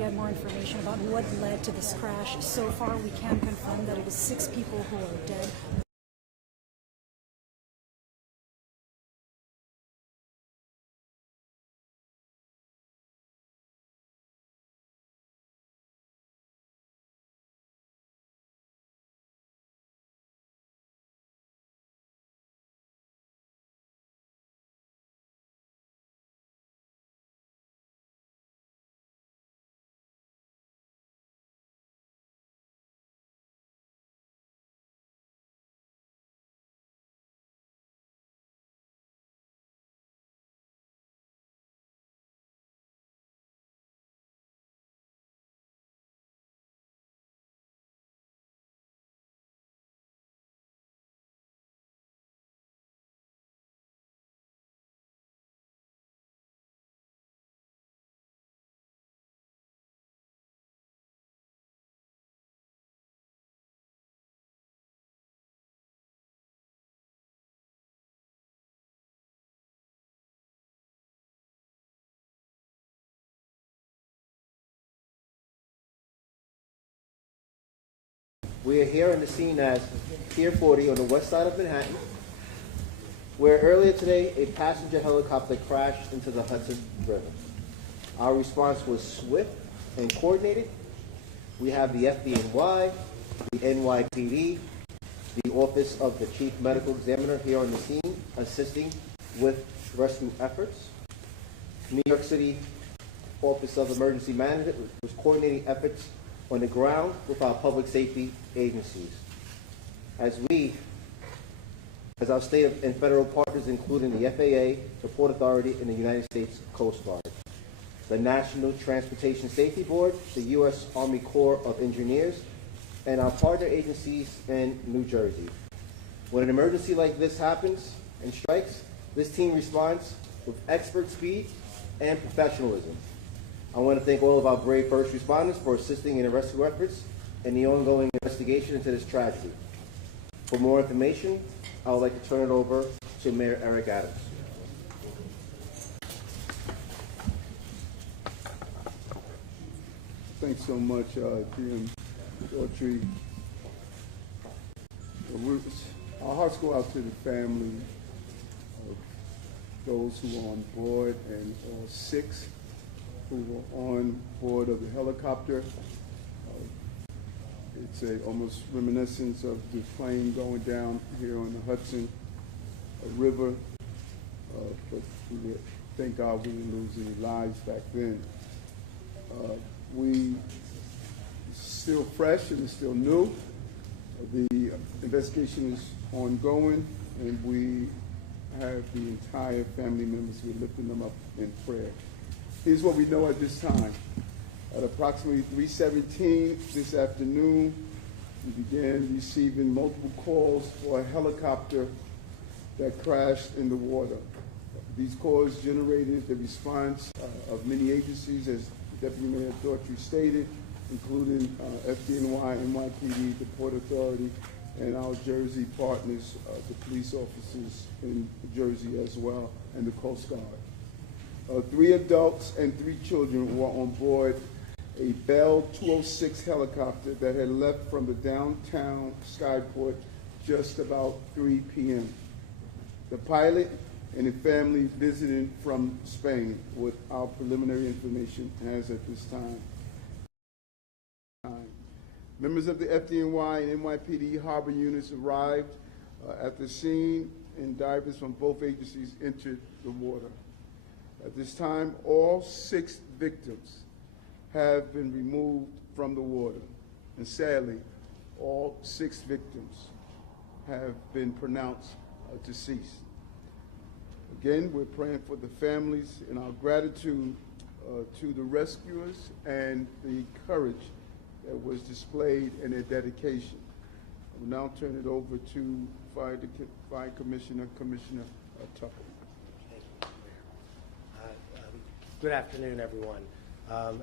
get more information about what led to this crash. So far, we can confirm that it is 6 people who are dead. We are here on the scene at Pier 40 on the west side of Manhattan, where earlier today a passenger helicopter crashed into the Hudson River. Our response was swift and coordinated. We have the FDNY, the NYPD, the Office of the Chief Medical Examiner here on the scene, assisting with rescue efforts. New York City Office of Emergency Management was coordinating efforts on the ground with our public safety agencies. As our state and federal partners, including the FAA, the Port Authority, and the United States Coast Guard, the National Transportation Safety Board, the U.S. Army Corps of Engineers, and our partner agencies in New Jersey. When an emergency like this happens and strikes, this team responds with expert speed and professionalism. I want to thank all of our brave first responders for assisting in the rescue efforts and the ongoing investigation into this tragedy. For more information, I would like to turn it over to Mayor Eric Adams. Thanks so much, Jim Daughtry. Our hearts go out to the family of those who were on board and all 6 who were on board of the helicopter. It's almost reminiscence of the plane going down here on the Hudson River, but thank God we didn't lose any lives back then. We still fresh and it's still new. The investigation is ongoing, and we have the entire family members. We're lifting them up in prayer. Here's what we know at this time. At approximately 3:17 this afternoon, we began receiving multiple calls for a helicopter that crashed in the water. These calls generated the response of many agencies, as Deputy Mayor Daughtry stated, including FDNY, NYPD, the Port Authority, and our Jersey partners, the police officers in Jersey as well, and the Coast Guard. 3 adults and 3 children were on board a Bell 206 helicopter that had left from the downtown Skyport just about 3 p.m. The pilot and the family visited from Spain, what our preliminary information has at this time. Members of the FDNY and NYPD harbor units arrived at the scene, and divers from both agencies entered the water. At this time, all 6 victims have been removed from the water, and sadly, all 6 victims have been pronounced deceased. Again, we're praying for the families and our gratitude to the rescuers and the courage that was displayed in their dedication. I will now turn it over to Fire Commissioner Tucker. Good afternoon, everyone.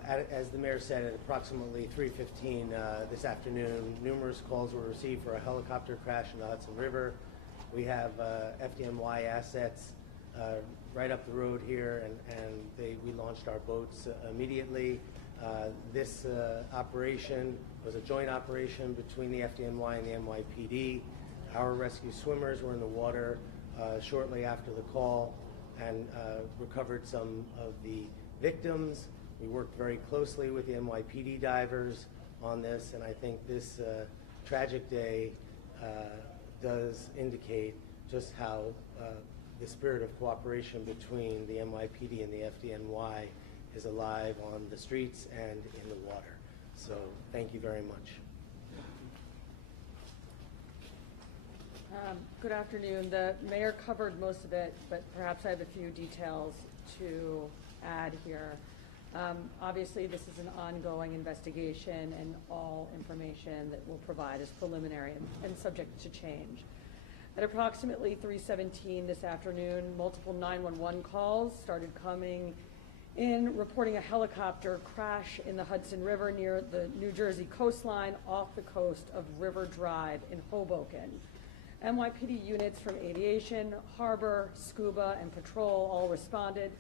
As the mayor said, at approximately 3:15 this afternoon, numerous calls were received for a helicopter crash in the Hudson River. We have FDNY assets right up the road here, and we launched our boats immediately. This operation was a joint operation between the FDNY and the NYPD. Our rescue swimmers were in the water shortly after the call and recovered some of the victims. We worked very closely with the NYPD divers on this, and I think this tragic day does indicate just how the spirit of cooperation between the NYPD and the FDNY is alive on the streets and in the water. So thank you very much. Good afternoon. The mayor covered most of it, but perhaps I have a few details to add here. Obviously, this is an ongoing investigation, and all information that we'll provide is preliminary and subject to change. At approximately 3:17 this afternoon, multiple 911 calls started coming in reporting a helicopter crash in the Hudson River near the New Jersey coastline off the coast of River Drive in Hoboken. NYPD units from aviation, harbor, scuba, and patrol all responded,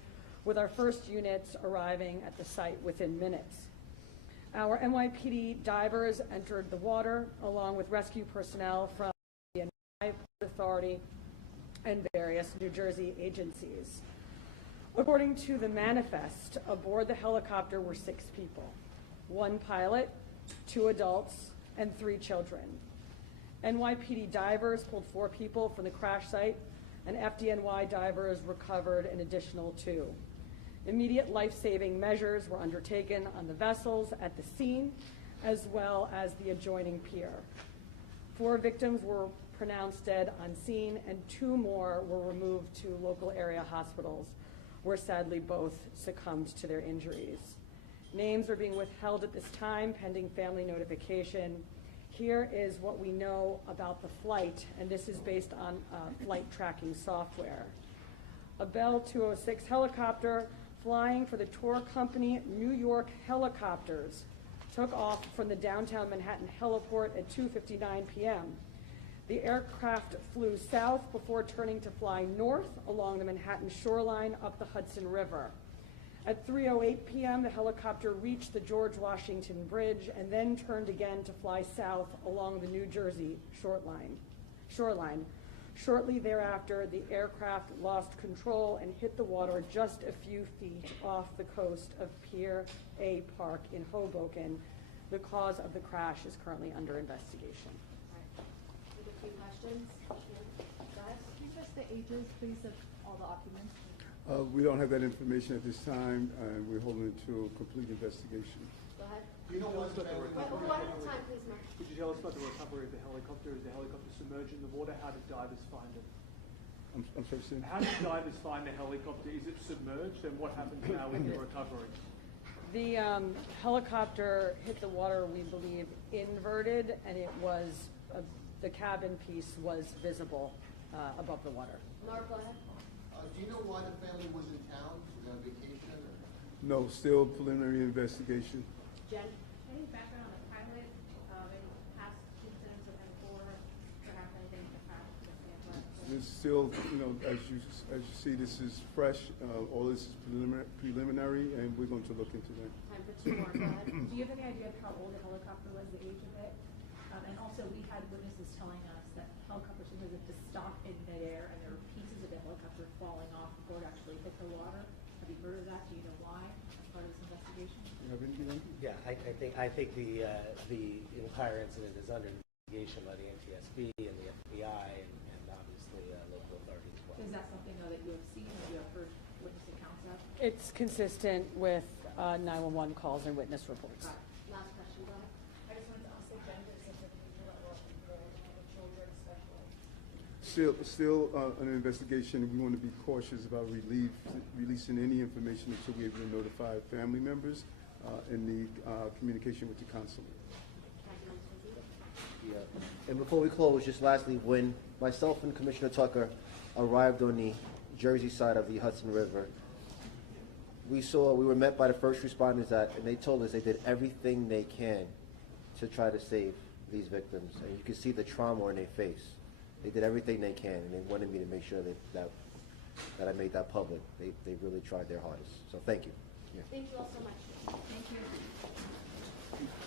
with our first units arriving at the site within minutes. Our NYPD divers entered the water along with rescue personnel from the Port Authority and various New Jersey agencies. According to the manifest, aboard the helicopter were 6 people, 1 pilot, 2 adults, and 3 children. NYPD divers pulled 4 people from the crash site, and FDNY divers recovered an additional 2. Immediate life-saving measures were undertaken on the vessels at the scene, as well as the adjoining pier. 4 victims were pronounced dead on scene, and 2 more were removed to local area hospitals, where sadly both succumbed to their injuries. Names are being withheld at this time, pending family notification. Here is what we know about the flight, and this is based on flight tracking software. A Bell 206 helicopter flying for the tour company New York Helicopters took off from the downtown Manhattan heliport at 2:59 p.m. The aircraft flew south before turning to fly north along the Manhattan shoreline up the Hudson River. At 3:08 p.m., the helicopter reached the George Washington Bridge and then turned again to fly south along the New Jersey shoreline. Shortly thereafter, the aircraft lost control and hit the water just a few feet off the coast of Pier A Park in Hoboken. The cause of the crash is currently under investigation. With a few questions. Go ahead. Can you list the ages, please, of all the occupants? We don't have that information at this time, and we're holding it to a complete investigation. Go ahead. Do you know why the family? Wait, one at a time, please, Mark. Could you tell us about the recovery of the helicopter? Is the helicopter submerged in the water? How did divers find it? I'm sorry, Sam? How did divers find the helicopter? Is it submerged? And what happens now with the recovery? The helicopter hit the water, we believe, inverted, and it was, the cabin piece was visible above the water. Mark, go ahead. Do you know why the family was in town? Was it on vacation? Or? No, still preliminary investigation. Jen? Any background on the pilot, any past incidents with him before, perhaps anything in the past? It's still, as you see, this is fresh. All this is preliminary, and we're going to look into that. Time for 2 more. Go ahead. Do you have any idea of how old the helicopter was, the age of it? And also, we had witnesses telling us that helicopters sometimes have to stop in midair, and there were pieces of the helicopter falling off before it actually hit the water. Have you heard of that? Do you know why? As part of this investigation? You have anything? Yeah, I think the entire incident is under investigation by the NTSB and the FBI and obviously local authorities as well. Is that something, though, that you have seen or you have heard witness accounts of? It's consistent with 911 calls and witness reports. All right. Last question. Go ahead. I just wanted to ask the genders of the people that were on board, the children especially. Still an investigation. We want to be cautious about releasing any information until we're able to notify family members and the communication with the consulate. Yeah. And before we close, just lastly, when myself and Commissioner Tucker arrived on the Jersey side of the Hudson River, we were met by the first responders and they told us they did everything they can to try to save these victims. And you can see the trauma on their face. They did everything they can, and they wanted me to make sure that I made that public. They really tried their hardest. So thank you. Yeah. Thank you all so much. Thank you.